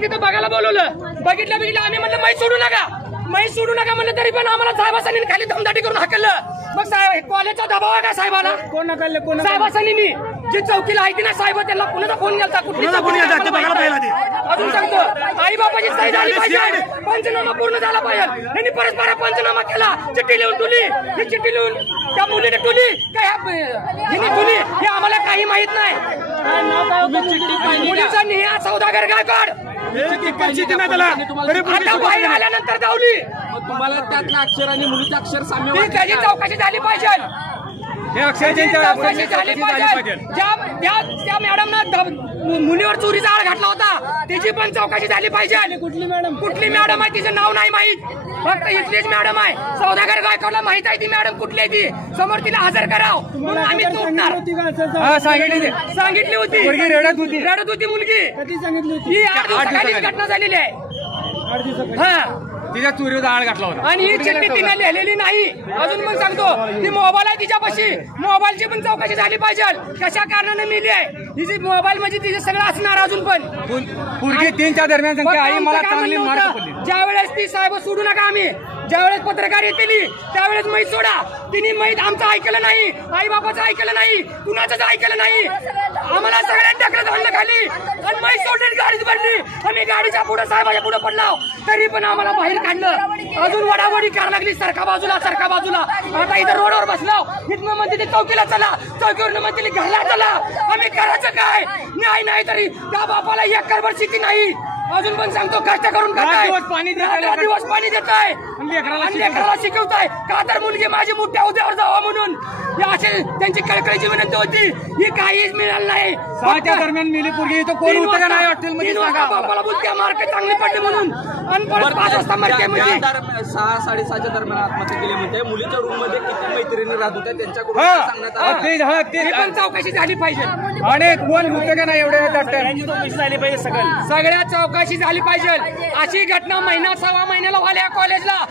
मग तिथं बघायला बोलवलं, बघितलं आम्ही म्हणलं माहीत सोडू नका म्हणलं, तरी पण आम्हाला साहेबांनी खाली दमदाटी करून हाकललं. मग साहेब कॉलेजचा दबाव आहे का साहेबाला? कोण नकललं? साहेबांनी जी चौकीला आहे ना साहेब, त्याला कुणाचा फोन गेला, कुठला फोन गेला ते बघायला पाहिजे. अजून सांगतो आई बापाची सही झाली पाहिजे, पंचनामा पूर्ण झाला पाहिजे. त्यांनी परस्पर पंचनामा केला, चिठ्ठी लिहून ठेवली, ही चिठ्ठी लिहून त्या मुलीने ठेवली ठेवली हे आम्हाला काही माहित नाही. मुलीचा निहा सौदागर गायकवाड आता बाहेर आल्यानंतर धावली. तुम्हाला त्यातलं अक्षर आणि मुलीचं अक्षर साम्य, त्याची चौकशी झाली पाहिजे. चौकशी झाली पाहिजे. ज्या मॅडमनं मुलीवर चोरीचा आळ घातला होता त्याची पण चौकशी झाली पाहिजे. कुठली मॅडम आहे तिचं नाव नाही माहित, फक्त इथलीच मॅडम आहे. सौदागर गायकवाडला माहित आहे ती मॅडम कुठली आहे ती, समोर तिला हजर कराव म्हणून आम्ही तोडणार. सांगितली होती, रडत होती मुलगी. ही 8 दिवसाखालीच घटना झालेली आहे. तिच्या चोरीचा आळ घातला होता आणि ही चिठ्ठी तिने लिहिलेली नाही. अजून मग सांगतो, ती मोबाईल आहे तिच्यापाशी, मोबाईलची पण चौकशी झाली पाहिजे. कशा कारणाने मिली आहे तिची मोबाईल, म्हणजे तिचे सगळं असणार. अजून पण पूर्वी 3च्या दरम्यान आई मला चांगली ज्यावेळेस ती साहेब सोडू नका, आम्ही ज्यावेळेस पत्रकार येतील त्यावेळेस मैत सोडा. तिने मैत आमचं ऐकलं नाही, आई बापाचं ऐकलं नाही, कुणाचंच ऐकलं नाही. आम्हाला सगळ्यांनी ढकलत आणलं खाली आणि मैत सोडली, गाडीत भरली. आम्ही गाडीच्या पुढे साहेबाच्या पुढे पडलो, तरी पण आम्हाला बाहेर काढलं. अजून वडावडी करायला लागली, सरका बाजूला. आता इथं रोडवर बसलो, इथनं म्हणते ते चौकीला चला, चौकीवरनं म्हणते घरला चला. आम्ही करायचं काय? न्याय नाही तरी त्या बापाला 1 करभर शेती नाही. अजून पण सांगतो, कष्ट करून दिवस पाणी देत आहे, लेकराला शिकवताय का? तर मुलगी माझी मोठ्या हुद्द्यावर जावा म्हणून. अशी त्यांची कळकळीची विनंती होती. ही काहीच मिळालं नाही. 6च्या दरम्यान मिली पूर्वी कोण होतं का नाही वाटेल म्हणजे बापाला बुद्ध्या मार्क चांगली पडली म्हणून. आणि परत 5 वाजता मार्के म्हणजे 6-6:30च्या दरम्यान आत्महत्या केली म्हणते. मुलीच्या रूम मध्ये किती मैत्रिणी राहत होत्या त्यांच्याकडून सांगण्यात आलं. पण चौकशी झाली पाहिजे. आणि कोण होतं का नाही एवढ्या झाली पाहिजे, सगळ्या चौकशी झाली पाहिजे. अशी घटना महिना 6 महिन्याला व्हायला कॉलेजला